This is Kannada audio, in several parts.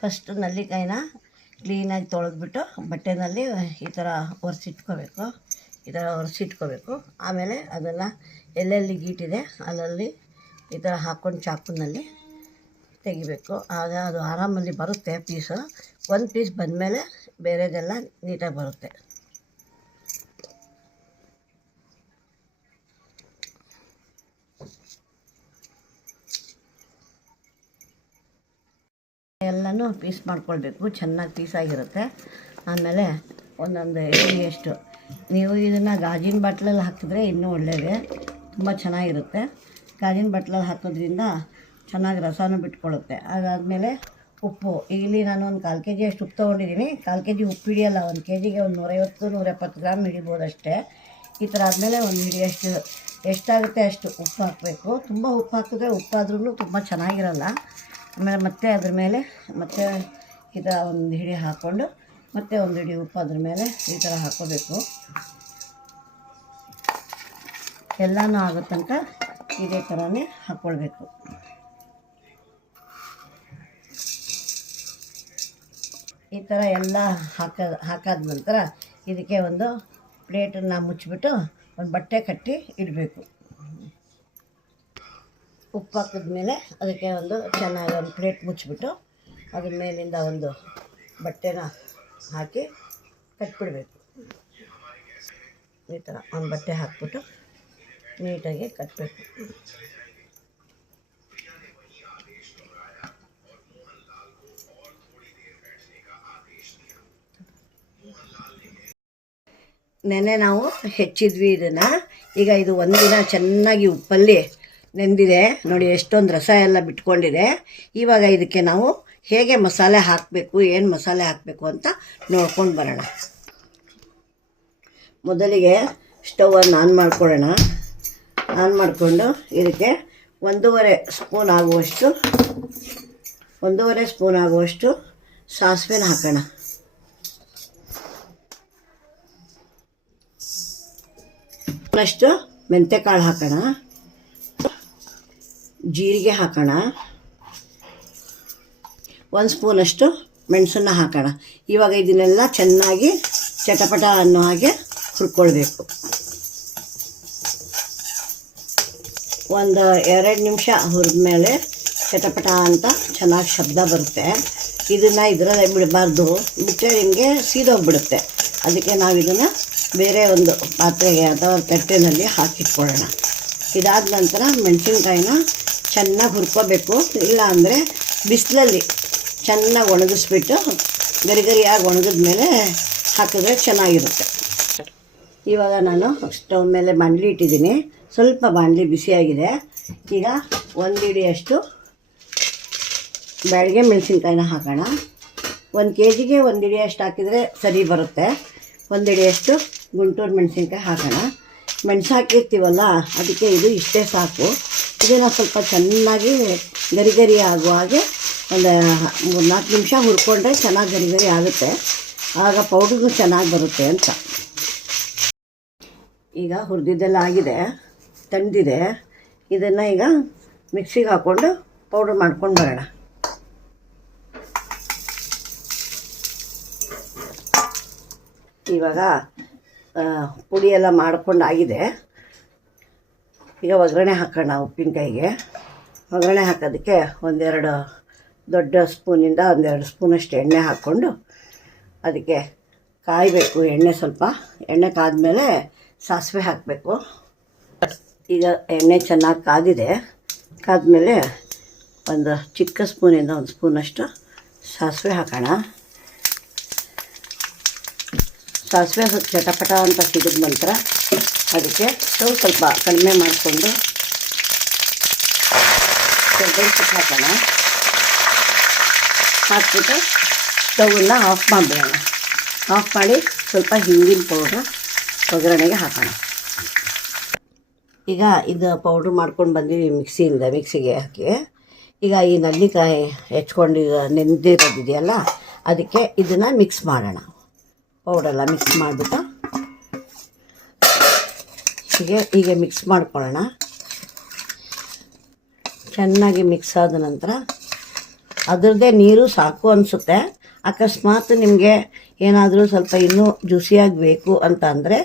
ಫಸ್ಟ್ ನಲ್ಲಿಕಾಯಿನ ಕ್ಲೀನಾಗಿ ತೊಳೆದ್ಬಿಟ್ಟು ಬಟ್ಟೆನಲ್ಲಿ ಈ ಥರ ಒರೆಸಿಟ್ಕೋಬೇಕು. ಈ ಥರ ಒರೆಸಿಟ್ಕೋಬೇಕು. ಆಮೇಲೆ ಅದನ್ನು ಎಲ್ಲೆಲ್ಲಿ ಗೀಟಿದೆ ಅಲ್ಲಲ್ಲಿ ಈ ಥರ ಹಾಕ್ಕೊಂಡು ಚಾಕುನಲ್ಲಿ ತೆಗಿಬೇಕು. ಆಗ ಅದು ಆರಾಮಲ್ಲಿ ಬರುತ್ತೆ ಪೀಸು. ಒಂದು ಪೀಸ್ ಬಂದಮೇಲೆ ಬೇರೆದೆಲ್ಲ ನೀಟಾಗಿ ಬರುತ್ತೆ. ಎಲ್ಲನೂ ಪೀಸ್ ಮಾಡ್ಕೊಳ್ಬೇಕು. ಚೆನ್ನಾಗಿ ಪೀಸಾಗಿರುತ್ತೆ ಆಮೇಲೆ ಒಂದೊಂದು ಎಷ್ಟು. ನೀವು ಇದನ್ನು ಗಾಜಿನ ಬಾಟ್ಲಲ್ಲಿ ಹಾಕಿದ್ರೆ ಇನ್ನೂ ಒಳ್ಳೆಯದೇ ತುಂಬ ಚೆನ್ನಾಗಿರುತ್ತೆ. ಗಾಜಿನ ಬಾಟ್ಲಲ್ಲಿ ಹಾಕೋದ್ರಿಂದ ಚೆನ್ನಾಗಿ ರಸನೂ ಬಿಟ್ಕೊಳ್ಳುತ್ತೆ ಅದಾದಮೇಲೆ ಉಪ್ಪು. ಇಲ್ಲಿ ನಾನು ಒಂದು ಕಾಲು ಕೆ ಜಿ ಅಷ್ಟು ಉಪ್ಪು ತೊಗೊಂಡಿದ್ದೀನಿ. ಕಾಲು ಕೆ ಜಿ ಉಪ್ಪು ಹಿಡಿಯಲ್ಲ, ಒಂದು ಕೆ ಜಿಗೆ ಒಂದು ನೂರೈವತ್ತು ನೂರೆಪ್ಪತ್ತು ಗ್ರಾಮ್ ಹಿಡಿಬೋದು ಅಷ್ಟೇ ಈ ಥರ ಆದಮೇಲೆ ಒಂದು ಹಿಡಿಯಷ್ಟು ಎಷ್ಟಾಗುತ್ತೆ ಅಷ್ಟು ಉಪ್ಪು ಹಾಕಬೇಕು. ತುಂಬ ಉಪ್ಪು ಹಾಕಿದ್ರೆ ಉಪ್ಪಾದ್ರೂ ತುಂಬ ಚೆನ್ನಾಗಿರಲ್ಲ. ಆಮೇಲೆ ಮತ್ತೆ ಅದ್ರ ಮೇಲೆ ಮತ್ತೆ ಥರ ಒಂದು ಹಿಡಿ ಹಾಕ್ಕೊಂಡು ಮತ್ತೆ ಒಂದು ಹಿಡಿ ಉಪ್ಪು ಅದ್ರ ಮೇಲೆ ಈ ಥರ ಹಾಕ್ಕೋಬೇಕು ಎಲ್ಲನೂ ಆಗೋ ತನಕ ಇದೇ ಥರನೇ ಹಾಕ್ಕೊಳ್ಬೇಕು ಈ ಥರ ಎಲ್ಲ ಹಾಕ ಹಾಕಾದ ನಂತರ ಇದಕ್ಕೆ ಒಂದು ಪ್ಲೇಟನ್ನು ಮುಚ್ಚಿಬಿಟ್ಟು ಒಂದು ಬಟ್ಟೆ ಕಟ್ಟಿ ಇಡಬೇಕು. ಉಪ್ಪು ಹಾಕಿದ್ಮೇಲೆ ಅದಕ್ಕೆ ಒಂದು ಚೆನ್ನಾಗಿ ಒಂದು ಪ್ಲೇಟ್ ಮುಚ್ಚಿಬಿಟ್ಟು ಅದ್ರ ಮೇಲಿಂದ ಒಂದು ಬಟ್ಟೆನ ಹಾಕಿ ಕಟ್ಬಿಡಬೇಕು. ಈ ಥರ ಒಂದು ಬಟ್ಟೆ ಹಾಕ್ಬಿಟ್ಟು ನೀಟಾಗಿ ಕಟ್ಟಬೇಕು ನೆನೆ ನಾವು ಹೆಚ್ಚಿದ್ವಿ ಇದನ್ನು. ಈಗ ಇದು ಒಂದಿನ ಚೆನ್ನಾಗಿ ಉಪ್ಪಲ್ಲಿ ನೆಂದಿದೆ. ನೋಡಿ, ಎಷ್ಟೊಂದು ರಸ ಎಲ್ಲ ಬಿಟ್ಕೊಂಡಿದೆ. ಇವಾಗ ಇದಕ್ಕೆ ನಾವು ಹೇಗೆ ಮಸಾಲೆ ಹಾಕಬೇಕು, ಏನು ಮಸಾಲೆ ಹಾಕಬೇಕು ಅಂತ ನೋಡ್ಕೊಂಡು ಬರೋಣ. ಮೊದಲಿಗೆ ಸ್ಟವನ್ನು ಆನ್ ಮಾಡ್ಕೊಳ್ಳೋಣ. ಆನ್ ಮಾಡಿಕೊಂಡು ಇದಕ್ಕೆ ಒಂದೂವರೆ ಸ್ಪೂನ್ ಆಗುವಷ್ಟು, ಒಂದೂವರೆ ಸ್ಪೂನ್ ಆಗುವಷ್ಟು ಸಾಸಿವೆನ ಹಾಕೋಣ. ಅಷ್ಟು ಮೆಂತೆಕಾಳು ಹಾಕೋಣ. ಜೀರಿಗೆ ಹಾಕೋಣ. ಒಂದು ಸ್ಪೂನಷ್ಟು ಮೆಣಸನ್ನು ಹಾಕೋಣ. ಇವಾಗ ಇದನ್ನೆಲ್ಲ ಚೆನ್ನಾಗಿ ಚಟಪಟ ಅನ್ನೋ ಹಾಗೆ ಹುರ್ಕೊಳ್ಬೇಕು. ಒಂದು ಎರಡು ನಿಮಿಷ ಹುರಿದ್ಮೇಲೆ ಚಟಪಟ ಅಂತ ಚೆನ್ನಾಗಿ ಶಬ್ದ ಬರುತ್ತೆ. ಇದನ್ನು ಇದರಲ್ಲಿ ಬಿಡಬಾರ್ದು. ಬಿಟ್ಟರೆ ನಿಮಗೆ ಸೀದೋಗ್ಬಿಡುತ್ತೆ. ಅದಕ್ಕೆ ನಾವು ಇದನ್ನು ಬೇರೆ ಒಂದು ಪಾತ್ರೆಗೆ ಅಥವಾ ತಟ್ಟೆನಲ್ಲಿ ಹಾಕಿಟ್ಕೊಳ್ಳೋಣ. ಇದಾದ ನಂತರ ಮೆಣಸಿನ್ಕಾಯಿನ ಚೆನ್ನಾಗಿ ಹುರ್ಕೋಬೇಕು. ಇಲ್ಲ ಅಂದರೆ ಬಿಸಿಲಲ್ಲಿ ಚೆನ್ನಾಗಿ ಒಣಗಿಸ್ಬಿಟ್ಟು ಗರಿ ಗರಿಯಾಗಿ ಒಣಗಿದ ಮೇಲೆ ಹಾಕಿದ್ರೆ ಚೆನ್ನಾಗಿರುತ್ತೆ. ಇವಾಗ ನಾನು ಸ್ಟವ್ ಮೇಲೆ ಬಾಣಲಿ ಇಟ್ಟಿದ್ದೀನಿ. ಸ್ವಲ್ಪ ಬಾಣಲಿ ಬಿಸಿಯಾಗಿದೆ. ಈಗ ಒಂದು ಹಿಡಿಯಷ್ಟು ಬ್ಯಾಡಿಗೆ ಮೆಣಸಿನ್ಕಾಯಿನ ಹಾಕೋಣ. ಒಂದು ಕೆ ಜಿಗೆ ಒಂದು ಹಿಡಿಯಷ್ಟು ಹಾಕಿದರೆ ಸರಿ ಬರುತ್ತೆ. ಒಂದು ಹಿಡಿಯಷ್ಟು ಗುಂಟೂರು ಮೆಣಸಿನ್ಕಾಯಿ ಹಾಕೋಣ. ಮೆಣಸು ಹಾಕಿರ್ತೀವಲ್ಲ ಅದಕ್ಕೆ ಇದು ಇಷ್ಟೇ ಸಾಕು. ಇದನ್ನು ಸ್ವಲ್ಪ ಚೆನ್ನಾಗಿ ಗರಿ ಗರಿ ಆಗುವ ಹಾಗೆ ಒಂದು ಮೂರು ನಾಲ್ಕು ನಿಮಿಷ ಹುರ್ಕೊಂಡ್ರೆ ಚೆನ್ನಾಗಿ ಗರಿ ಗರಿ ಆಗುತ್ತೆ. ಆಗ ಪೌಡ್ರಿಗೂ ಚೆನ್ನಾಗಿ ಬರುತ್ತೆ ಅಂತ. ಈಗ ಹುರಿದಿದ್ದೆಲ್ಲ ಆಗಿದೆ, ತಂದಿದೆ. ಇದನ್ನು ಈಗ ಮಿಕ್ಸಿಗೆ ಹಾಕ್ಕೊಂಡು ಪೌಡ್ರ್ ಮಾಡ್ಕೊಂಡು ಬರೋಣ. ಇವಾಗ ಪುಡಿ ಎಲ್ಲ ಮಾಡ್ಕೊಂಡಾಗಿದೆ ಈಗ ಒಗ್ಗರಣೆ ಹಾಕೋಣ ಉಪ್ಪಿನಕಾಯಿಗೆ. ಒಗ್ಗರಣೆ ಹಾಕೋದಕ್ಕೆ ಒಂದೆರಡು ದೊಡ್ಡ ಸ್ಪೂನಿಂದ ಒಂದೆರಡು ಸ್ಪೂನಷ್ಟು ಎಣ್ಣೆ ಹಾಕ್ಕೊಂಡು ಅದಕ್ಕೆ ಕಾಯಬೇಕು ಎಣ್ಣೆ ಸ್ವಲ್ಪ. ಎಣ್ಣೆ ಕಾದಮೇಲೆ ಸಾಸಿವೆ ಹಾಕಬೇಕು. ಈಗ ಎಣ್ಣೆ ಚೆನ್ನಾಗಿ ಕಾದಿದೆ. ಕಾದಮೇಲೆ ಒಂದು ಚಿಕ್ಕ ಸ್ಪೂನಿಂದ ಒಂದು ಸ್ಪೂನಷ್ಟು ಸಾಸಿವೆ ಹಾಕೋಣ. ಸಾಸಿವೆ ಸ್ವಲ್ಪ ಚಟಪಟ ಅಂತ ಸಿಡಿದ ನಂತರ ಅದಕ್ಕೆ ಸ್ಟವ್ ಸ್ವಲ್ಪ ಕಡಿಮೆ ಮಾಡಿಕೊಂಡು ಸ್ವಲ್ಪ ಹಾಕೋಣ. ಹಾಕ್ಬಿಟ್ಟು ಸ್ಟವನ್ನು ಆಫ್ ಮಾಡಿಬಿಡೋಣ. ಆಫ್ ಮಾಡಿ ಸ್ವಲ್ಪ ಹಿಂಗಿನ ಪೌಡ್ರು ಒಗ್ಗರಣೆಗೆ ಹಾಕೋಣ. ಈಗ ಇದು ಪೌಡ್ರ್ ಮಾಡ್ಕೊಂಡು ಬಂದೀವಿ ಮಿಕ್ಸಿಯಿಂದ, ಮಿಕ್ಸಿಗೆ ಹಾಕಿ. ಈಗ ಈ ನಲ್ಲಿಕಾಯಿ ಹೆಚ್ಕೊಂಡಿರೋ ನೆಂದಿರೋದಿದೆಯಲ್ಲ, ಅದಕ್ಕೆ ಇದನ್ನು ಮಿಕ್ಸ್ ಮಾಡೋಣ. ಪೌಡ್ರೆಲ್ಲ ಮಿಕ್ಸ್ ಮಾಡಿಬಿಟ್ಟು ಹೀಗೆ ಹೀಗೆ ಮಿಕ್ಸ್ ಮಾಡ್ಕೊಳ್ಳೋಣ. ಚೆನ್ನಾಗಿ ಮಿಕ್ಸ್ ಆದ ನಂತರ ಅದರದ್ದೇ ನೀರು ಸಾಕು ಅನಿಸುತ್ತೆ. ಅಕಸ್ಮಾತ್ ನಿಮಗೆ ಏನಾದರೂ ಸ್ವಲ್ಪ ಇನ್ನೂ ಜ್ಯೂಸಿಯಾಗಿ ಬೇಕು ಅಂತ ಅಂದರೆ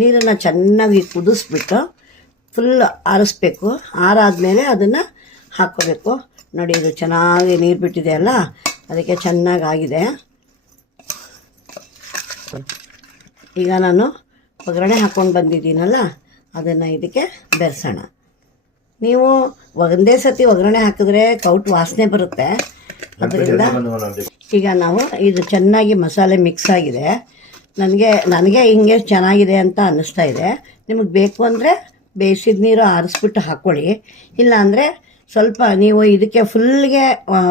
ನೀರನ್ನು ಚೆನ್ನಾಗಿ ಕುದಿಸ್ಬಿಟ್ಟು ಫುಲ್ ಆರಿಸ್ಬೇಕು. ಆರಾದಮೇಲೆ ಅದನ್ನು ಹಾಕ್ಕೋಬೇಕು. ನೋಡಿ ಇದು ಚೆನ್ನಾಗಿ ನೀರು ಬಿಟ್ಟಿದೆ ಅಲ್ಲ? ಅದಕ್ಕೆ ಚೆನ್ನಾಗಿ ಆಗಿದೆ. ಈಗ ನಾನು ಒಗ್ಗರಣೆ ಹಾಕ್ಕೊಂಡು ಬಂದಿದ್ದೀನಲ್ಲ? ಅದನ್ನು ಇದಕ್ಕೆ ಬೆರೆಸೋಣ. ನೀವು ಒಂದೇ ಸತಿ ಒಗ್ಗರಣೆ ಹಾಕಿದ್ರೆ ಕೌಟ್ ವಾಸನೆ ಬರುತ್ತೆ. ಅದರಿಂದ ಈಗ ನಾವು ಇದು ಚೆನ್ನಾಗಿ ಮಸಾಲೆ ಮಿಕ್ಸ್ ಆಗಿದೆ. ನನಗೆ ನನಗೆ ಹಿಂಗೆ ಚೆನ್ನಾಗಿದೆ ಅಂತ ಅನ್ನಿಸ್ತಾ ಇದೆ. ನಿಮಗೆ ಬೇಕು ಅಂದರೆ ಬೇಯಿಸಿದ ನೀರು ಆರಿಸ್ಬಿಟ್ಟು ಹಾಕ್ಕೊಳ್ಳಿ ಇಲ್ಲ ಅಂದರೆ ಸ್ವಲ್ಪ ನೀವು ಇದಕ್ಕೆ ಫುಲ್ಗೆ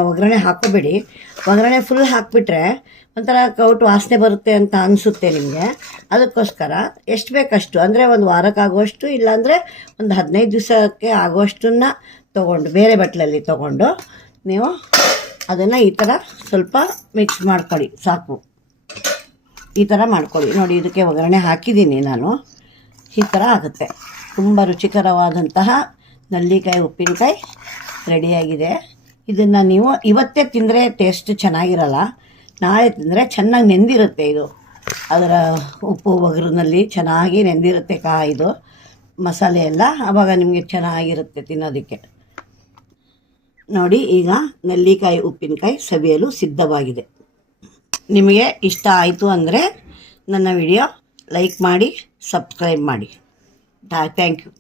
ಒಗ್ಗರಣೆ ಹಾಕೋಬೇಡಿ ಒಗ್ಗರಣೆ ಫುಲ್ ಹಾಕಿಬಿಟ್ರೆ ಒಂಥರ ಕೌಟ್ ವಾಸನೆ ಬರುತ್ತೆ ಅಂತ ಅನಿಸುತ್ತೆ ನಿಮಗೆ. ಅದಕ್ಕೋಸ್ಕರ ಎಷ್ಟು ಬೇಕಷ್ಟು, ಅಂದರೆ ಒಂದು ವಾರಕ್ಕಾಗುವಷ್ಟು, ಇಲ್ಲಾಂದರೆ ಒಂದು ಹದಿನೈದು ದಿವಸಕ್ಕೆ ಆಗುವಷ್ಟನ್ನ ತೊಗೊಂಡು, ಬೇರೆ ಬಟ್ಟಲಲ್ಲಿ ತೊಗೊಂಡು ನೀವು ಅದನ್ನು ಈ ಥರ ಸ್ವಲ್ಪ ಮಿಕ್ಸ್ ಮಾಡ್ಕೊಳ್ಳಿ, ಸಾಕು. ಈ ಥರ ಮಾಡ್ಕೊಳ್ಳಿ. ನೋಡಿ, ಇದಕ್ಕೆ ಒಗ್ಗರಣೆ ಹಾಕಿದ್ದೀನಿ ನಾನು. ಈ ಥರ ಆಗುತ್ತೆ. ತುಂಬ ರುಚಿಕರವಾದಂತಹ ನಲ್ಲಿಕಾಯಿ ಉಪ್ಪಿನಕಾಯಿ ರೆಡಿಯಾಗಿದೆ ಇದನ್ನು ನೀವು ಇವತ್ತೇ ತಿಂದರೆ ಟೇಸ್ಟ್ ಚೆನ್ನಾಗಿರಲ್ಲ. ನಾಳೆ ತಿಂದರೆ ಚೆನ್ನಾಗಿ ನೆಂದಿರುತ್ತೆ ಇದು. ಅದರ ಉಪ್ಪು ಒಗರಿನಲ್ಲಿ ಚೆನ್ನಾಗಿ ನೆಂದಿರುತ್ತೆ ಕಾ ಇದು. ಮಸಾಲೆ ಎಲ್ಲ ಆವಾಗ ನಿಮಗೆ ಚೆನ್ನಾಗಿರುತ್ತೆ ತಿನ್ನೋದಕ್ಕೆ. ನೋಡಿ, ಈಗ ನೆಲ್ಲಿಕಾಯಿ ಉಪ್ಪಿನಕಾಯಿ ಸವಿಯಲು ಸಿದ್ಧವಾಗಿದೆ. ನಿಮಗೆ ಇಷ್ಟ ಆಯಿತು ಅಂದರೆ ನನ್ನ ವಿಡಿಯೋ ಲೈಕ್ ಮಾಡಿ ಸಬ್ಸ್ಕ್ರೈಬ್ ಮಾಡಿ. Thank you